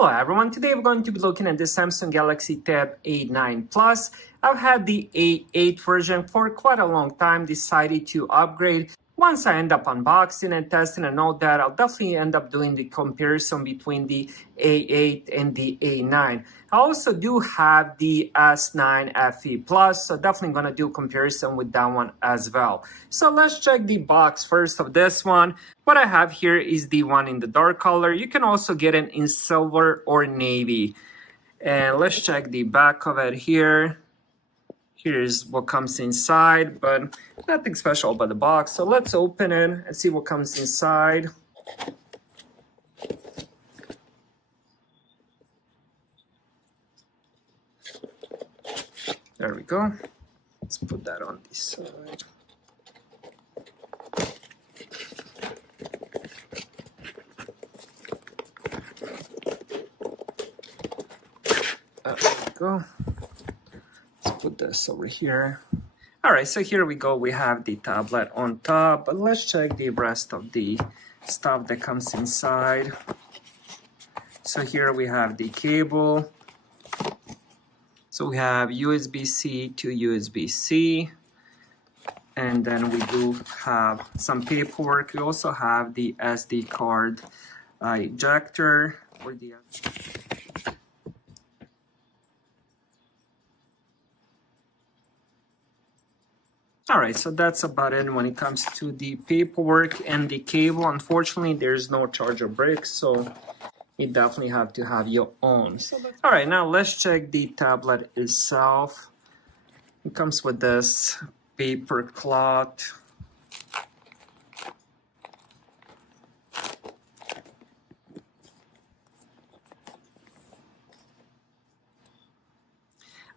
Hello everyone, today we're going to be looking at the Samsung Galaxy Tab A9 Plus. I've had the A8 version for quite a long time, decided to upgrade. Once I end up unboxing and testing and all that, I'll definitely end up doing the comparison between the A8 and the A9. I also do have the S9 FE Plus, so definitely going to do comparison with that one as well. So let's check the box first of this one. What I have here is the one in the dark color. You can also get it in silver or navy. And let's check the back of it here. Here's what comes inside, but nothing special about the box. So let's open it and see what comes inside. There we go. Let's put that on this side. There we go. Put this over here. All right, so here we go. We have the tablet on top, but let's check the rest of the stuff that comes inside. So here we have the cable. So we have USB-C to USB-C, and then we do have some paperwork. We also have the SD card ejector or the All right, so that's about it when it comes to the paperwork and the cable. Unfortunately, there's no charger brick, so you definitely have to have your own. All right, now let's check the tablet itself. It comes with this paper cloth.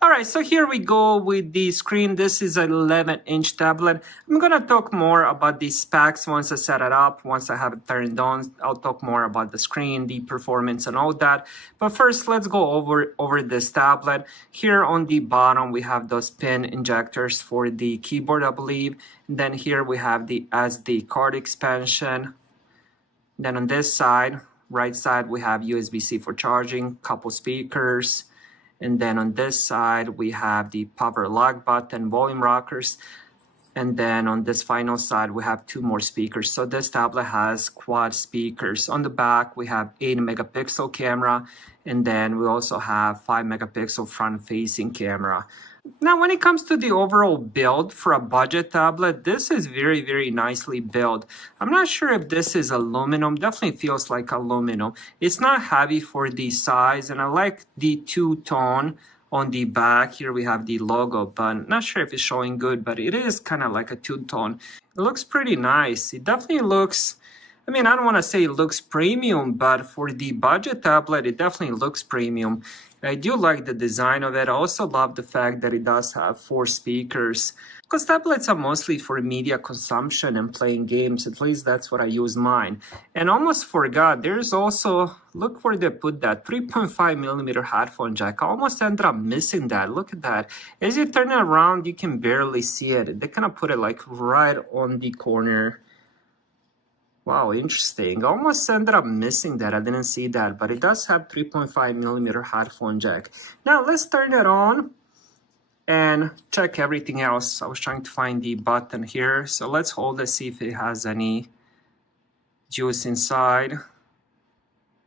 All right, so here we go with the screen. This is an 11-inch tablet. I'm going to talk more about the specs once I set it up. Once I have it turned on, I'll talk more about the screen, the performance, and all that. But first, let's go over this tablet. Here on the bottom, we have those pin injectors for the keyboard, I believe. And then here we have the SD card expansion. Then on this side, right side, we have USB-C for charging, couple speakers. And then on this side, we have the power lock button, volume rockers. And then on this final side, we have two more speakers. So this tablet has quad speakers. On the back, we have 8-megapixel camera. And then we also have 5-megapixel front-facing camera. Now, when it comes to the overall build for a budget tablet, this is very, very nicely built. I'm not sure if this is aluminum. Definitely feels like aluminum. It's not heavy for the size, and I like the two-tone on the back. Here we have the logo, but not sure if it's showing good, but it is kind of like a two-tone. It looks pretty nice. It definitely looks, I mean, I don't want to say it looks premium, but for the budget tablet, it definitely looks premium. I do like the design of it. I also love the fact that it does have 4 speakers. Because tablets are mostly for media consumption and playing games. At least that's what I use mine. And almost forgot, there's also, look where they put that, 3.5mm headphone jack. I almost ended up missing that. Look at that. As you turn it around, you can barely see it. They kind of put it like right on the corner. Wow, interesting. I almost ended up missing that. I didn't see that, but it does have 3.5mm headphone jack. Now let's turn it on and check everything else. I was trying to find the button here. So let's hold it, see if it has any juice inside.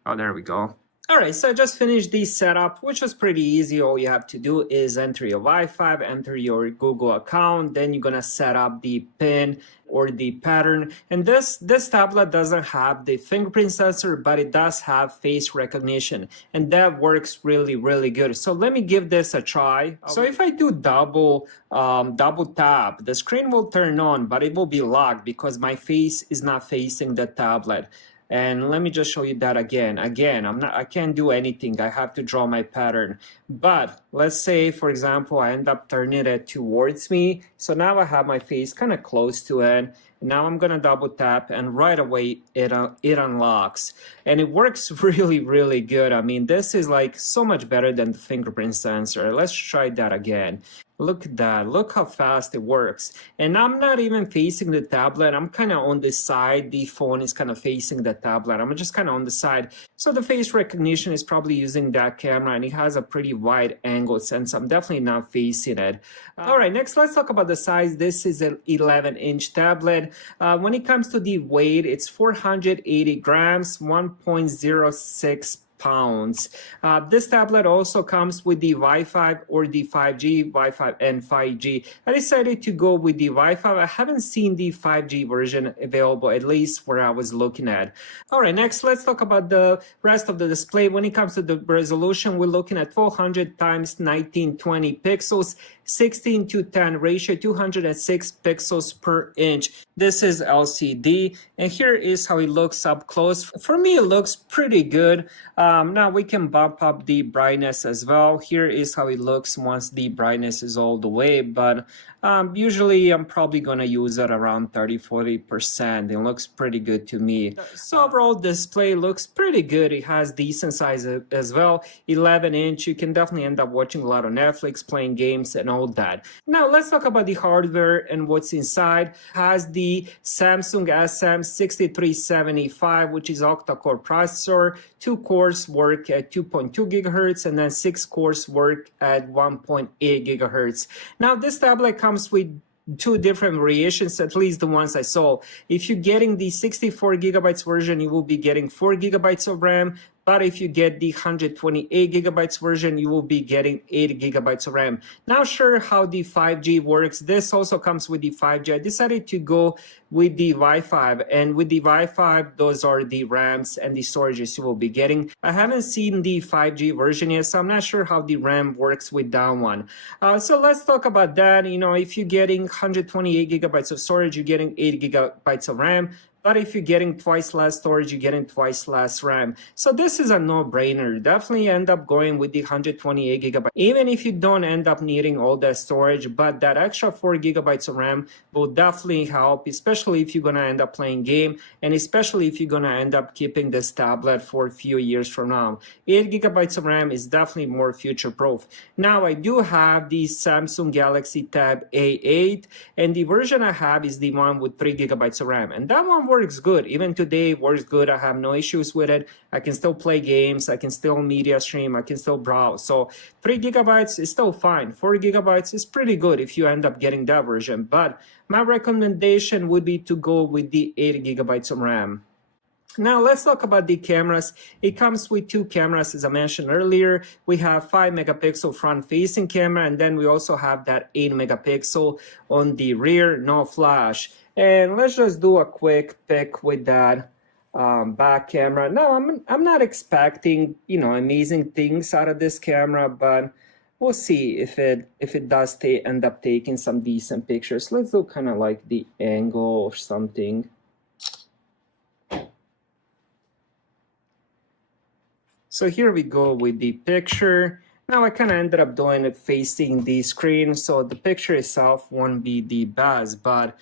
Oh, there we go. All right, so I just finished the setup, which was pretty easy. All you have to do is enter your Wi-Fi, enter your Google account, then you're gonna set up the pin or the pattern. And this tablet doesn't have the fingerprint sensor, but it does have face recognition, and that works really, really good. So let me give this a try. So if I do double tap, the screen will turn on, but it will be locked because my face is not facing the tablet. And let me just show you that again. I can't do anything. I have to draw my pattern. But let's say, for example, I end up turning it towards me. So now I have my face kind of close to it. Now I'm gonna double tap, and right away it unlocks, and it works really, really good. I mean, this is like so much better than the fingerprint sensor. Let's try that again. Look at that. Look how fast it works. And I'm not even facing the tablet. I'm kind of on the side. The phone is kind of facing the tablet. I'm just kind of on the side. So the face recognition is probably using that camera, and it has a pretty wide angle since I'm definitely not facing it. All right, next let's talk about the size. This is an 11-inch tablet. When it comes to the weight, it's 480 grams, 1.06 pounds. This tablet also comes with the Wi-Fi or the 5G, Wi-Fi and 5G. I decided to go with the Wi-Fi. I haven't seen the 5G version available, at least where I was looking at. All right, next let's talk about the rest of the display. When it comes to the resolution, we're looking at 1200 times 1920 pixels, 16:10 ratio, 206 pixels per inch. This is LCD, and here is how it looks up close. For me, it looks pretty good. Now we can bump up the brightness as well. Here is how it looks once the brightness is all the way, but usually I'm probably going to use it around 30-40%. It looks pretty good to me. So overall display looks pretty good. It has decent size as well. 11-inch. You can definitely end up watching a lot of Netflix, playing games and all that. Now let's talk about the hardware and what's inside. It has the Samsung SM6375, which is octa-core processor. 2 cores work at 2.2 gigahertz, and then 6 cores work at 1.8 gigahertz. Now this tablet comes with 2 different variations, at least the ones I saw. If you're getting the 64 gigabytes version, you will be getting 4 gigabytes of RAM. But if you get the 128 gigabytes version, you will be getting 8 gigabytes of RAM. Not sure how the 5G works. This also comes with the 5G. I decided to go with the Wi-Fi, and with the Wi-Fi, those are the RAMs and the storages you will be getting. I haven't seen the 5G version yet, so I'm not sure how the RAM works with that one. So let's talk about that. You know, if you're getting 128 gigabytes of storage, you're getting 8 gigabytes of RAM. But if you're getting twice less storage, you're getting twice less RAM. So this is a no-brainer. Definitely end up going with the 128 gigabytes. Even if you don't end up needing all that storage, but that extra 4 gigabytes of RAM will definitely help, especially if you're going to end up playing game, and especially if you're going to end up keeping this tablet for a few years from now. 8 gigabytes of RAM is definitely more future-proof. Now, I do have the Samsung Galaxy Tab A8, and the version I have is the one with 3 gigabytes of RAM. And that one works good. Even today works good. I have no issues with it. I can still play games. I can still media stream. I can still browse. So 3 gigabytes is still fine. 4 gigabytes is pretty good if you end up getting that version. But my recommendation would be to go with the 8 gigabytes of RAM. Now let's talk about the cameras. It comes with 2 cameras, as I mentioned earlier. We have 5 megapixel front-facing camera, and then we also have that 8 megapixel on the rear, no flash. And let's just do a quick pick with that back camera. Now I'm not expecting, you know, amazing things out of this camera, but we'll see if it does end up taking some decent pictures. Let's do kind of like the angle or something. So here we go with the picture. Now I kind of ended up doing it facing the screen, so the picture itself won't be the best, but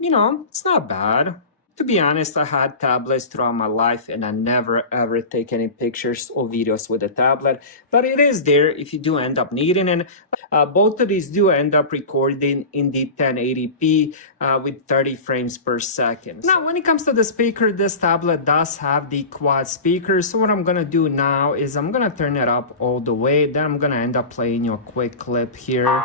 you know, it's not bad. To be honest, I had tablets throughout my life, and I never ever take any pictures or videos with a tablet, but it is there if you do end up needing it. Both of these do end up recording in the 1080p with 30 frames per second. Now, when it comes to the speaker, this tablet does have the quad speaker. So what I'm gonna do now is I'm gonna turn it up all the way. Then I'm gonna end up playing you a quick clip here.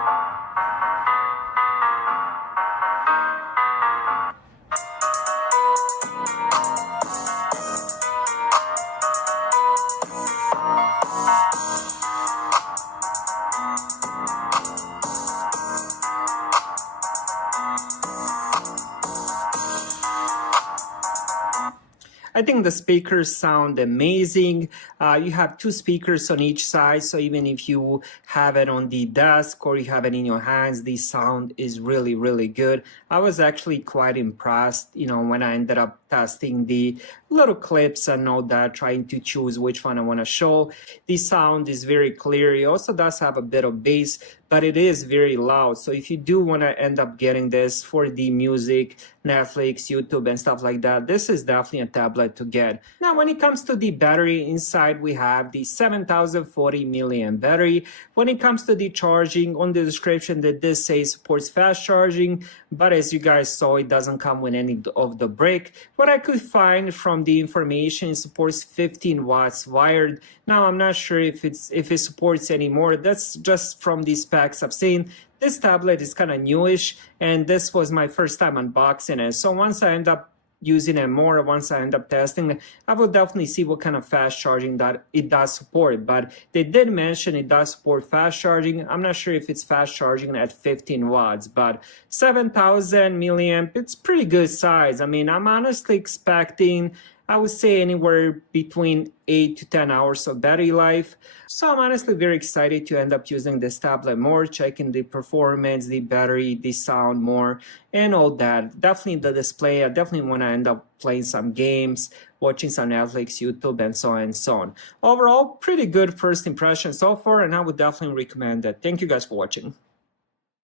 I think the speakers sound amazing. You have 2 speakers on each side, so even if you have it on the desk or you have it in your hands, the sound is really, really good. I was actually quite impressed, you know, when I ended up testing the little clips and all that, trying to choose which one I want to show. The sound is very clear. It also does have a bit of bass, but it is very loud. So if you do want to end up getting this for the music, Netflix, YouTube, and stuff like that, this is definitely a tablet to get. Now, when it comes to the battery, inside we have the 7040 milliamp battery. When it comes to the charging, on the description that this says supports fast charging, but as you guys saw, it doesn't come with any of the brick. What I could find from the information, it supports 15 watts wired. Now, I'm not sure if it supports anymore. That's just from the specs I've seen. This tablet is kind of newish, and this was my first time unboxing it. So once I end up using it more, once I end up testing, I will definitely see what kind of fast charging that it does support. But they did mention it does support fast charging. I'm not sure if it's fast charging at 15 watts, but 7,000 milliamp, it's pretty good size. I mean, I'm honestly expecting, I would say, anywhere between 8 to 10 hours of battery life. So I'm honestly very excited to end up using this tablet more, checking the performance, the battery, the sound more, and all that. Definitely the display. I definitely want to end up playing some games, watching some Netflix, YouTube, and so on and so on. Overall, pretty good first impression so far, and I would definitely recommend it. Thank you guys for watching.